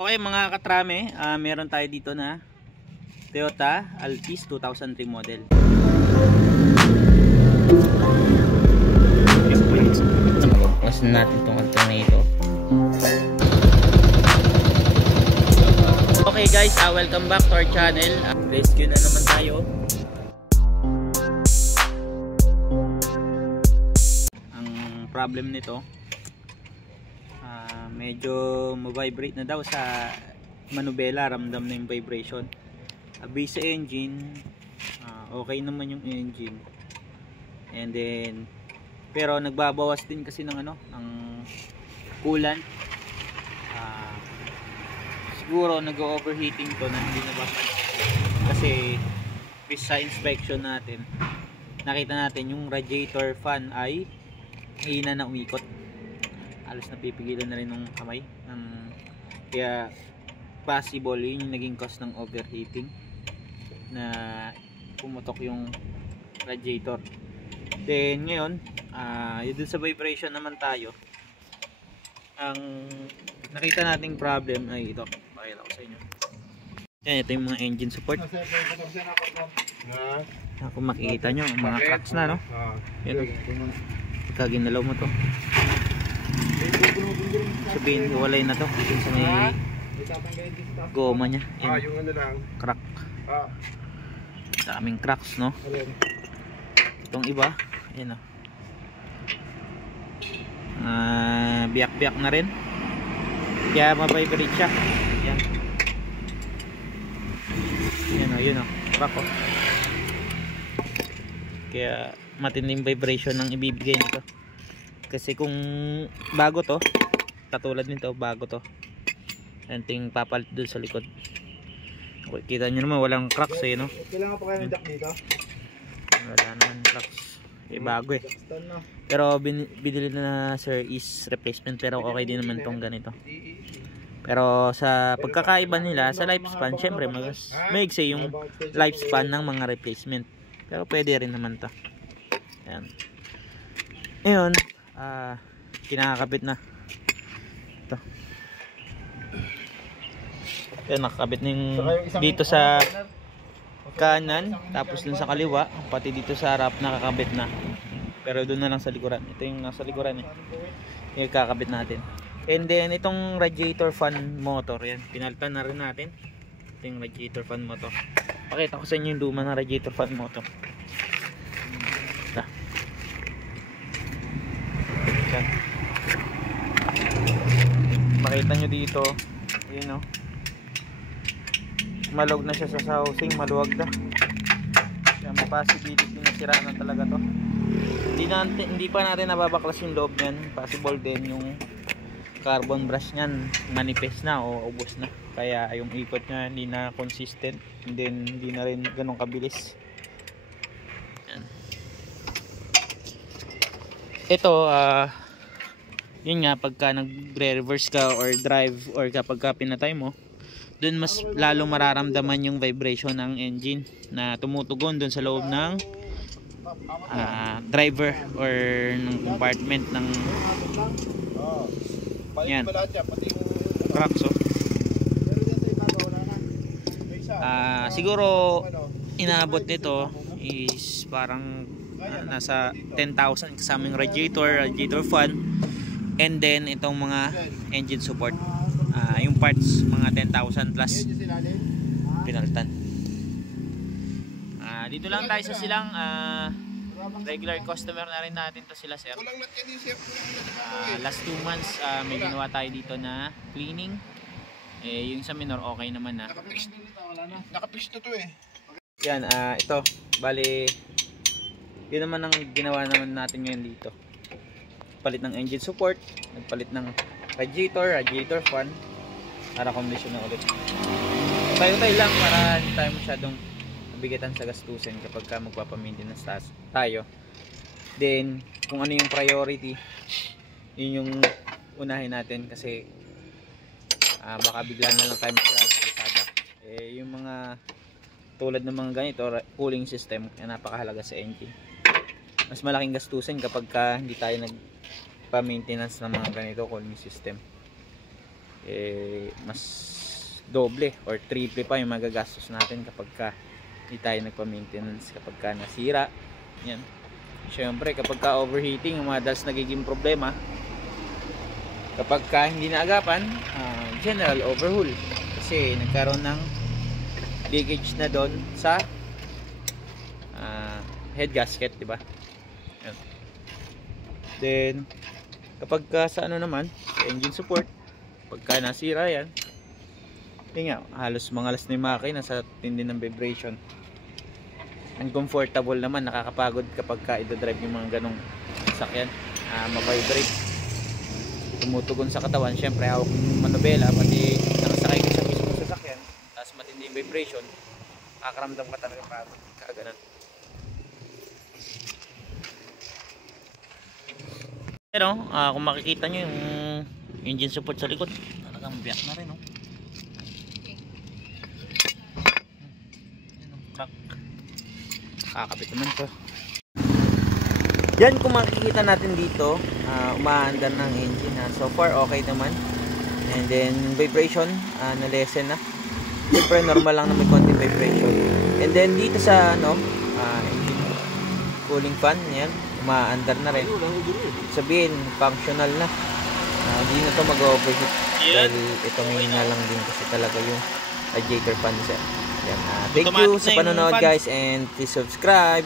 Okay mga katrame, meron tayo dito na Toyota Altis 2003 model. Tapos natin itong alternator. Okay guys, welcome back to our channel. Rescue na naman tayo. Ang problem nito, medyo ma-vibrate na daw sa manubela, ramdam na yung vibration. Base sa engine, okay naman yung engine. And then pero nagbabawas din kasi ng ng coolant. Siguro nag-overheating to na hindi napapansin. Kasi sa inspection natin, nakita natin yung radiator fan ay hina na umikot. Alas napipigilan na rin ng kamay. Kaya possible yun yung naging cause ng overheating, na pumutok yung radiator. Then ngayon, yun sa vibration naman tayo. Ang nakita nating problem ay ito. Pakita ko sa inyo. Yan, ito yung mga engine support. Kung makikita nyo, mga cracks na, no? Yan, pagka ginalaw mo to, sabihin hiwalay na to sa may goma nya. Yung ano lang, crack. Daming cracks, no? Itong iba, ayan o, biyak-biyak na rin, kaya mabibrate siya. Ayan, ayan o, yun o, crack o. Kaya matinding vibration ang ibibigay nito. Kasi kung bago to, katulad nito, bago to, anting papalit doon sa likod. Okay, kita nyo naman walang cracks eh, no? kailangan pa kayo ng jack dito? Wala naman cracks eh, bago eh. Pero binili na sir is replacement, pero okay din naman tong ganito. Pero sa pagkakaiba nila sa lifespan, syempre mas maigsi yung lifespan ng mga replacement, pero pwede rin naman to. Ayan. Ngayon, kinakabit na ito. Yan, nakakabit na yung dito sa kanan, tapos dun sa kaliwa, pati dito sa harap nakakabit na. Pero doon na lang sa likuran. Ito yung nasa likuran eh, yung kakabit natin. And then itong radiator fan motor, yan, pinalitan na rin natin. Ito yung radiator fan motor. Pakita ko sa inyo yung luma ng radiator fan motor. Ito. Yan. Makita nyo dito, yun o, maluwag na siya sa housing, maluwag na. Kaya may possibility na sira na talaga to. Hindi pa natin nababaklas yung loob nyan. Possible din yung carbon brush nyan manifest na o ubos na, kaya yung ikot nya hindi na consistent, and then hindi na rin ganun kabilis. Yan. Ito yun nga, pagka nagre-reverse ka or drive, or kapag ka pinatay mo, dun mas lalo mararamdaman yung vibration ng engine na tumutugon dun sa loob ng driver or ng compartment ng yan cracks. Siguro inaabot nito is parang nasa 10,000 kasamang radiator fan, and then itong mga engine support, yung parts mga 10,000 plus pinalitan. Dito lang tayo sa silang, regular customer na rin natin to sila sir. Last 2 months may ginawa tayo dito na cleaning. Yung sa minor okay naman na. Nakapix na to eh. Yan, ito bali yun naman ang ginawa naman natin ngayon dito. Palit ng engine support, nagpalit ng radiator fan, para condition na ulit. Tayo-tayo lang para hindi tayo masyadong bigatan sa gastusin kapag ka magpapamaintenance tayo. Then kung ano yung priority, yun yung unahin natin, kasi baka bigla na lang tayo masira sa kalsada. Yung mga tulad ng mga ganito, cooling system, napakahalaga sa engine. Mas malaking gastusin kapag ka hindi tayo nagpa-maintenance ng mga ganito cooling system. mas doble or triple pa yung magagastos natin kapag ka hindi tayo nagpa-maintenance, kapag ka nasira. Yan. Syempre kapag ka overheating, yung madalas nagiging problema kapag ka hindi naagapan, general overhaul kasi nagkaroon ng leakage na doon sa head gasket, di ba? Yan. Then kapag ka sa ano naman, sa engine support, pagka nasira yan, yun nga, halos mangalas na yung makina sa tindi ng vibration. Uncomfortable naman, nakakapagod kapag ka i-drive yung mga ganong sakyan, ma-vibrate, tumutugon sa katawan. Syempre hawak ng manubela, pati nakasakay ka sa mismo sasakyan, tapos matindi yung vibration, nakakaramdam ka talaga pagod, kaganan. Pero kung makikita nyo yung engine support sa likod, talagang biyak na rin, no? Kakabit naman to. Yan, kung makikita natin dito, umaandar ng engine. So far okay naman. And then vibration na lessen na. Siyempre normal lang na may konting vibration. And then dito sa engine cooling fan, yan, umaandar na rin. Sabihin functional na. Hindi na to mag-overheat dahil ito ngayon na lang din kasi talaga yung radiator fan set. Yan, thank you sa panonood guys, and please subscribe.